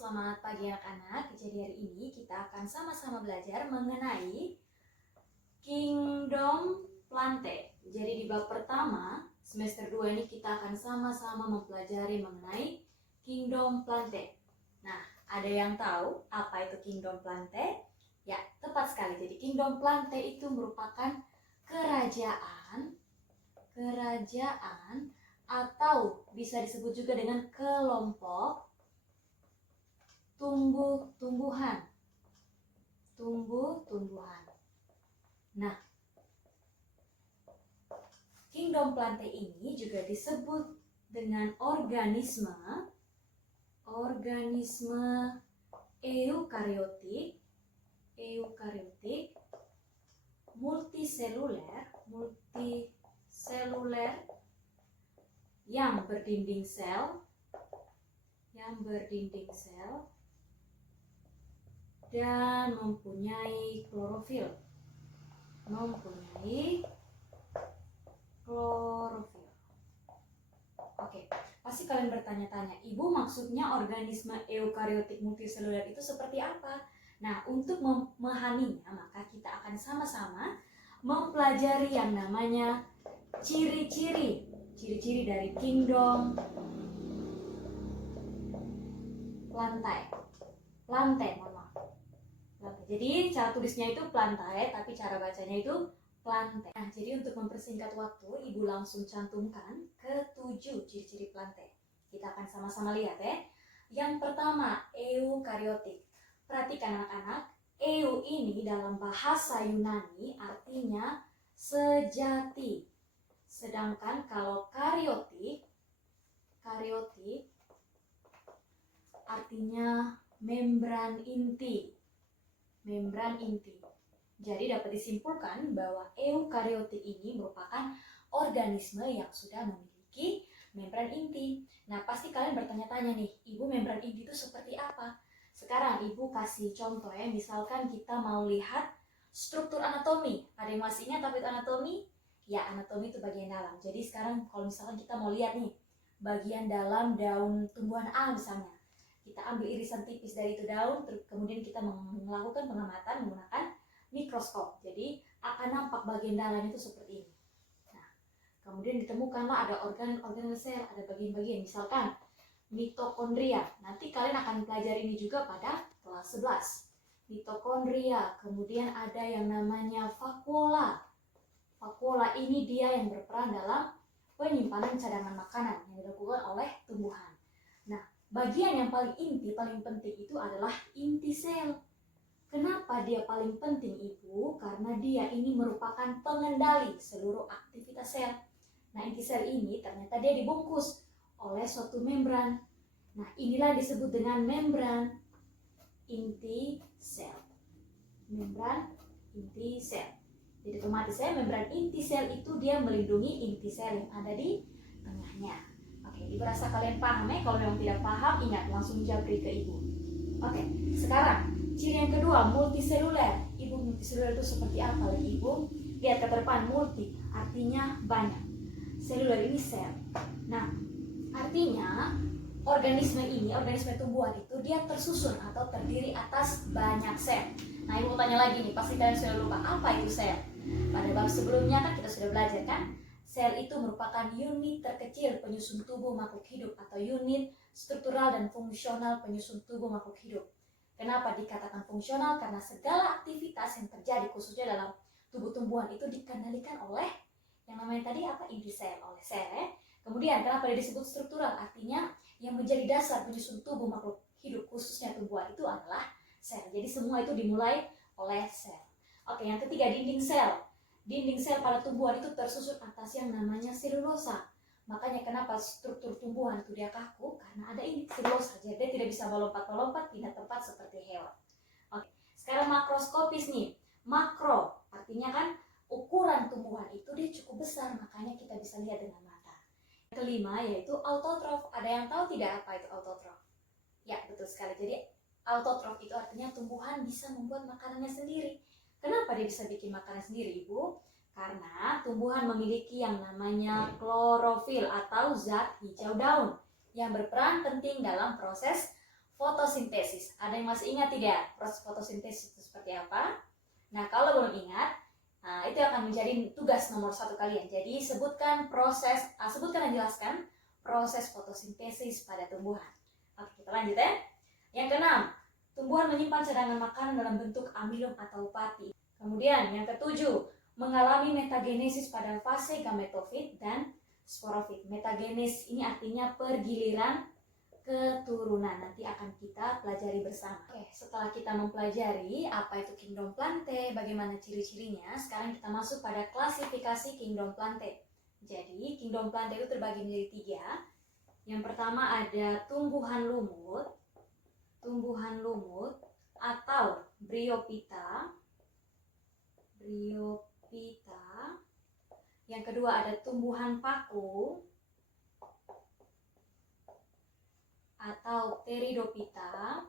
selamat pagi anak-anak. Jadi hari ini kita akan sama-sama belajar mengenai Kingdom Plante. Jadi di bab pertama, semester 2 ini kita akan sama-sama mempelajari mengenai Kingdom Plante. Nah, ada yang tahu apa itu Kingdom Plante? Ya, tepat sekali. Jadi Kingdom Plante itu merupakan kerajaan atau bisa disebut juga dengan kelompok tumbuh-tumbuhan. Nah, Kingdom Plante ini juga disebut dengan organisme eukariotik, multiseluler yang berdinding sel dan mempunyai klorofil. Oke, pasti kalian bertanya-tanya, Ibu maksudnya organisme eukariotik multiseluler itu seperti apa? Nah, untuk memahaminya, maka kita akan sama-sama mempelajari yang namanya ciri-ciri dari Kingdom Plante. Jadi cara tulisnya itu Plantae, tapi cara bacanya itu Plante. Nah, jadi untuk mempersingkat waktu, Ibu langsung cantumkan ke-7 ciri-ciri Plante. Kita akan sama-sama lihat ya. Yang pertama, eukariotik. Perhatikan anak-anak, eu ini dalam bahasa Yunani artinya sejati. Sedangkan kalau kariotik artinya membran inti. Jadi dapat disimpulkan bahwa eukariotik ini merupakan organisme yang sudah memiliki membran inti. Nah, pasti kalian bertanya-tanya nih, Ibu, membran inti itu seperti apa? Sekarang Ibu kasih contoh ya, misalkan kita mau lihat struktur anatomi. Ada yang masih ingat apa itu anatomi? Ya, anatomi itu bagian dalam. Jadi sekarang kalau misalkan kita mau lihat nih, bagian dalam daun tumbuhan A misalnya. Kita ambil irisan tipis dari itu daun, kemudian kita melakukan pengamatan menggunakan mikroskop. Jadi akan nampak bagian dalam itu seperti ini. Nah, kemudian ditemukanlah ada organ sel, ada bagian-bagian, misalkan mitokondria. Nanti kalian akan pelajari ini juga pada kelas 11. Mitokondria, kemudian ada yang namanya vakuola. Vakuola ini dia yang berperan dalam penyimpanan cadangan makanan yang dilakukan oleh tumbuhan. Nah, bagian yang paling inti, paling penting itu adalah inti sel. Kenapa dia paling penting, Ibu? Karena dia ini merupakan pengendali seluruh aktivitas sel. Nah, inti sel ini ternyata dia dibungkus oleh suatu membran. Nah, inilah disebut dengan membran inti sel. Jadi otomatis membran inti sel itu dia melindungi inti sel yang ada di tengahnya. Oke, Ibu rasa kalian paham ya? Kalau memang tidak paham, ingat langsung japri ke Ibu. Oke, sekarang ciri yang kedua, multiseluler. Ibu, multiseluler itu seperti apa lagi, Ibu? Lihat ke depan, multi artinya banyak. Seluler ini sel. Nah, artinya organisme tumbuhan itu dia tersusun atau terdiri atas banyak sel. Nah, Ibu tanya lagi nih, pasti kalian sudah lupa apa itu sel. Pada bab sebelumnya kan kita sudah belajar kan? Sel itu merupakan unit terkecil penyusun tubuh makhluk hidup atau unit struktural dan fungsional penyusun tubuh makhluk hidup. Kenapa dikatakan fungsional? Karena segala aktivitas yang terjadi khususnya dalam tubuh tumbuhan itu dikendalikan oleh yang namanya tadi apa? Inti sel, oleh sel ya. Kemudian kenapa dia disebut struktural? Artinya yang menjadi dasar penyusun tubuh makhluk hidup khususnya tumbuhan itu adalah sel. Jadi semua itu dimulai oleh sel. Oke, yang ketiga, dinding sel. Dinding sel pada tumbuhan itu tersusun atas yang namanya selulosa. Makanya kenapa struktur tumbuhan itu dia kaku? Karena ada ini selulosa. Jadi dia tidak bisa melompat-melompat, pindah tempat seperti hewan. Oke, sekarang makroskopis nih. Makro artinya kan ukuran tumbuhan itu dia cukup besar, makanya kita bisa lihat dengan mata. Yang kelima yaitu autotrof. Ada yang tahu tidak apa itu autotrof? Ya, betul sekali. Jadi autotrof itu artinya tumbuhan bisa membuat makanannya sendiri. Kenapa dia bisa bikin makanan sendiri, Ibu? Karena tumbuhan memiliki yang namanya klorofil atau zat hijau daun yang berperan penting dalam proses fotosintesis. Ada yang masih ingat tidak proses fotosintesis itu seperti apa? Nah, kalau belum ingat, itu akan menjadi tugas nomor 1 kalian. Jadi sebutkan dan jelaskan proses fotosintesis pada tumbuhan. Oke, kita lanjut ya. Yang keenam, tumbuhan menyimpan cadangan makanan dalam bentuk amilum atau pati. Kemudian yang ketujuh, mengalami metagenesis pada fase gametofit dan sporofit. Metagenesis ini artinya pergiliran keturunan. Nanti akan kita pelajari bersama. Oke, setelah kita mempelajari apa itu kingdom Plantae, bagaimana ciri-cirinya, sekarang kita masuk pada klasifikasi kingdom Plantae. Jadi, kingdom Plantae itu terbagi menjadi 3. Yang pertama ada tumbuhan lumut atau Bryophyta. Yang kedua ada tumbuhan paku atau Pteridophyta.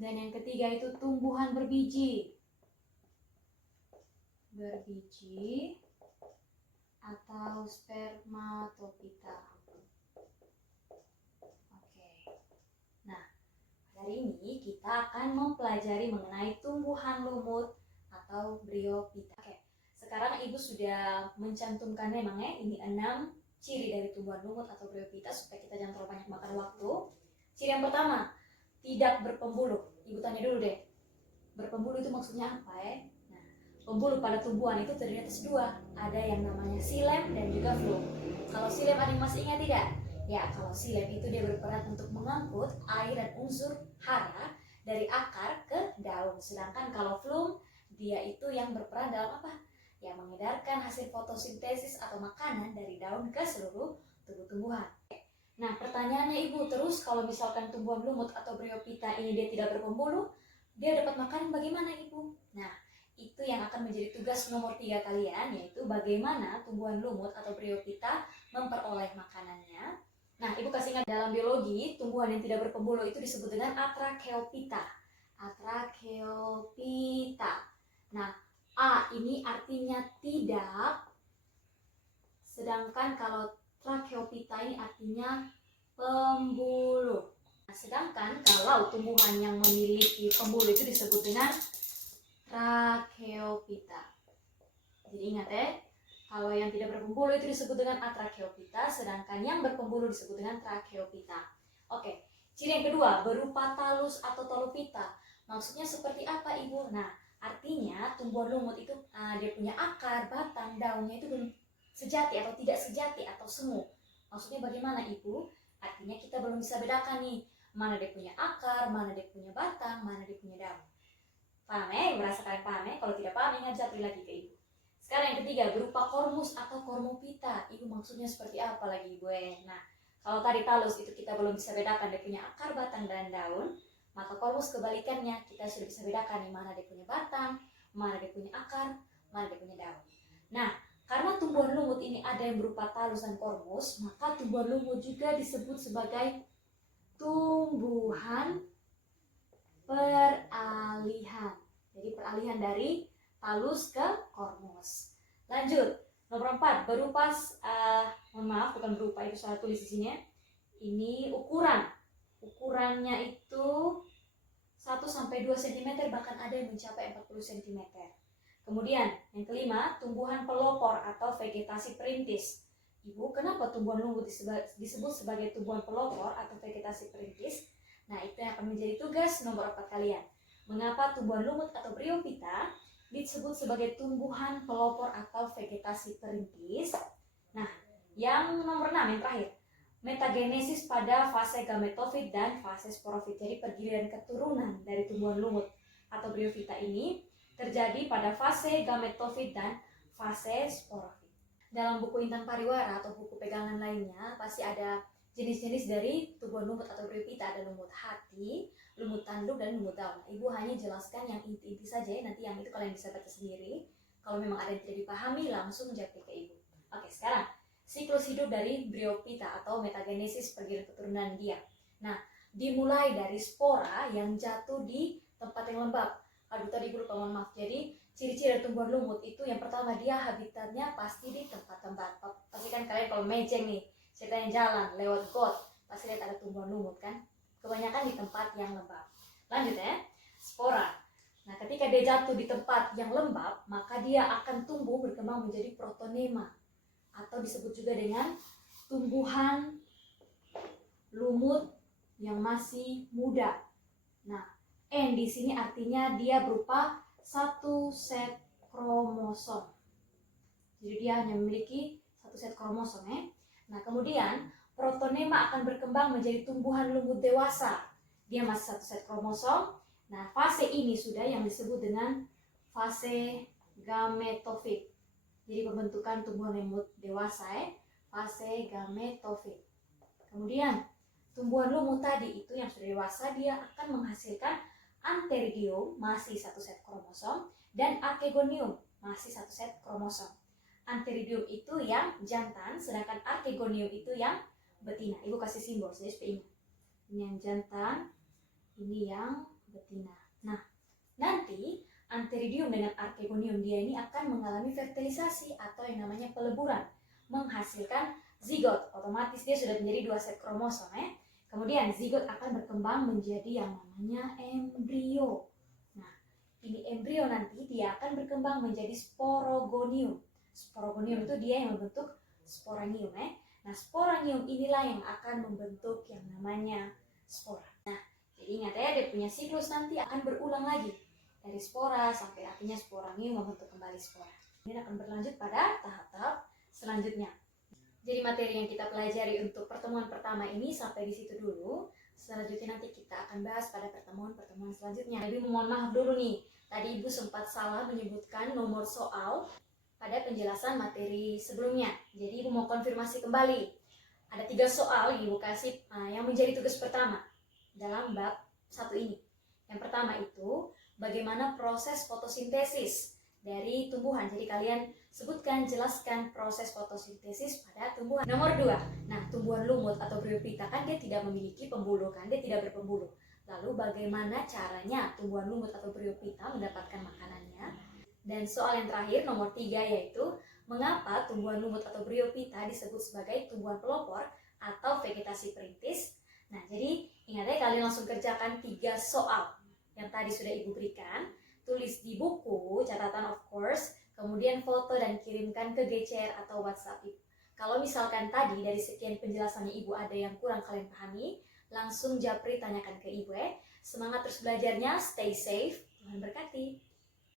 Dan yang ketiga itu tumbuhan berbiji atau Spermatophyta. Oke. Nah, hari ini kita akan mempelajari mengenai tumbuhan lumut atau Bryophyta. Oke. Sekarang Ibu sudah mencantumkannya memang ya, ini 6 ciri dari tumbuhan lumut atau Bryophyta supaya kita jangan terlalu banyak makan waktu. Ciri yang pertama, tidak berpembuluh. Ibu tanya dulu deh, berpembuluh itu maksudnya apa ya? Nah, pembuluh pada tumbuhan itu terdiri atas 2. Ada yang namanya xilem dan juga phloem. Kalau xilem ada yang masih ingat tidak? Ya, kalau xilem itu dia berperan untuk mengangkut air dan unsur hara dari akar ke daun. Sedangkan kalau phloem, dia itu yang berperan dalam apa? Ya, mengedarkan hasil fotosintesis atau makanan dari daun ke seluruh tubuh tumbuhan. Nah, pertanyaannya Ibu, terus kalau misalkan tumbuhan lumut atau Bryophyta ini dia tidak berpembuluh, dia dapat makanan bagaimana Ibu? Nah, itu yang akan menjadi tugas nomor 3 kalian, yaitu bagaimana tumbuhan lumut atau Bryophyta memperoleh makanannya. Nah, Ibu kasih ingat dalam biologi, tumbuhan yang tidak berpembuluh itu disebut dengan Atracheophyta. Nah, A ini artinya tidak, sedangkan kalau Tracheophyta ini artinya pembuluh. Nah, sedangkan kalau tumbuhan yang memiliki pembuluh itu disebut dengan Tracheophyta. Jadi ingat ya, kalau yang tidak berpembuluh itu disebut dengan Atracheophyta, sedangkan yang berpembuluh disebut dengan Tracheophyta. Oke, ciri yang kedua, berupa talus atau Tolophyta. Maksudnya seperti apa Ibu? Nah, artinya tumbuhan lumut itu dia punya akar, batang, daunnya itu belum sejati atau tidak sejati atau semu. Maksudnya bagaimana Ibu? Artinya kita belum bisa bedakan nih, mana dia punya akar, mana dia punya batang, mana dia punya daun. Paham ya? Merasa kalian paham ya? Kalau tidak paham, ingat jatuh lagi ke Ibu. Sekarang yang ketiga, berupa kormus atau Cormophyta. Ibu maksudnya seperti apa lagi Ibu? Nah, kalau tadi talus itu kita belum bisa bedakan dia punya akar, batang, dan daun, maka kormus kebalikannya, kita sudah bisa bedakan nih mana dia punya batang, mana dia punya akar, mana dia punya daun. Nah, karena tumbuhan lumut ini ada yang berupa talus dan kormus, maka tumbuhan lumut juga disebut sebagai tumbuhan peralihan. Jadi peralihan dari talus ke kormus. Lanjut, nomor 4, berupa bukan berupa, itu saya tulis di sini ya. Ini ukurannya itu 1-2 cm, bahkan ada yang mencapai 40 cm. Kemudian yang kelima, tumbuhan pelopor atau vegetasi perintis. Ibu, kenapa tumbuhan lumut disebut sebagai tumbuhan pelopor atau vegetasi perintis? Nah, itu yang akan menjadi tugas nomor 4 kalian. Mengapa tumbuhan lumut atau Bryophyta disebut sebagai tumbuhan pelopor atau vegetasi perintis? Nah, yang nomor 6, yang terakhir, metagenesis pada fase gametofit dan fase sporofit. Jadi pergiliran keturunan dari tumbuhan lumut atau Bryophyta ini terjadi pada fase gametofit dan fase sporofit. Dalam buku Intan Pariwara atau buku pegangan lainnya pasti ada jenis-jenis dari tumbuhan lumut atau Bryophyta. Ada lumut hati, lumut tanduk, dan lumut daun. Ibu hanya jelaskan yang inti-inti saja ya, nanti yang itu kalian bisa baca sendiri. Kalau memang ada yang tidak dipahami, langsung japri ke Ibu. Oke, sekarang siklus hidup dari Bryophyta atau metagenesis pergiliran keturunan dia. Nah, dimulai dari spora yang jatuh di tempat yang lembab. Aduh, tadi Ibu lupa, mohon maaf. Jadi ciri-ciri dari tumbuhan lumut itu yang pertama, dia habitatnya pasti di tempat-tempat. Pastikan kalian kalau mejeng nih, ceritanya jalan lewat got, pasti lihat ada tumbuhan lumut kan, kebanyakan di tempat yang lembab. Lanjut ya, spora. Nah, ketika dia jatuh di tempat yang lembab, maka dia akan tumbuh berkembang menjadi protonema, atau disebut juga dengan tumbuhan lumut yang masih muda. Nah, N di sini artinya dia berupa satu set kromosom. Jadi dia hanya memiliki satu set kromosom ya. Nah, kemudian protonema akan berkembang menjadi tumbuhan lumut dewasa. Dia masih satu set kromosom. Nah, fase ini sudah yang disebut dengan fase gametofit. Jadi pembentukan tumbuhan lumut dewasa ya, fase gametofit. Kemudian tumbuhan lumut tadi itu yang sudah dewasa, dia akan menghasilkan antheridium, masih satu set kromosom, dan archegonium, masih satu set kromosom. Antheridium itu yang jantan, sedangkan archegonium itu yang betina. Ibu kasih simbol saja supaya ingat. Ini yang jantan, ini yang betina. Nah, nanti antheridium dengan archegonium dia ini akan mengalami fertilisasi atau yang namanya peleburan, menghasilkan zigot. Otomatis dia sudah menjadi 2 set kromosom ya. Kemudian zigot akan berkembang menjadi yang namanya embrio. Nah, ini embrio nanti dia akan berkembang menjadi sporogonium. Sporogonium itu dia yang membentuk sporangium ya. Nah, sporangium inilah yang akan membentuk yang namanya spora. Nah, jadi ingat ya, dia punya siklus nanti akan berulang lagi. Dari spora sampai akhirnya sporangium membentuk kembali spora. Ini akan berlanjut pada tahap-tahap selanjutnya. Jadi materi yang kita pelajari untuk pertemuan pertama ini sampai di situ dulu. Selanjutnya nanti kita akan bahas pada pertemuan-pertemuan selanjutnya. Jadi mohon maaf dulu nih, tadi Ibu sempat salah menyebutkan nomor soal pada penjelasan materi sebelumnya. Jadi Ibu mau konfirmasi kembali. Ada 3 soal yang Ibu kasih yang menjadi tugas pertama dalam bab 1 ini. Yang pertama itu, bagaimana proses fotosintesis dari tumbuhan. Jadi kalian sebutkan, jelaskan proses fotosintesis pada tumbuhan. Nomor 2, nah tumbuhan lumut atau bryophyta kan dia tidak memiliki pembuluh kan, dia tidak berpembuluh. Lalu bagaimana caranya tumbuhan lumut atau bryophyta mendapatkan makanannya? Dan soal yang terakhir nomor 3 yaitu mengapa tumbuhan lumut atau bryophyta disebut sebagai tumbuhan pelopor atau vegetasi perintis. Nah, jadi ingat ya, kalian langsung kerjakan 3 soal yang tadi sudah Ibu berikan. Tulis di buku, catatan of course, kemudian foto dan kirimkan ke GCR atau WhatsApp Ibu. Kalau misalkan tadi dari sekian penjelasannya Ibu ada yang kurang kalian pahami, langsung japri tanyakan ke Ibu ya. Semangat terus belajarnya, stay safe, Tuhan berkati.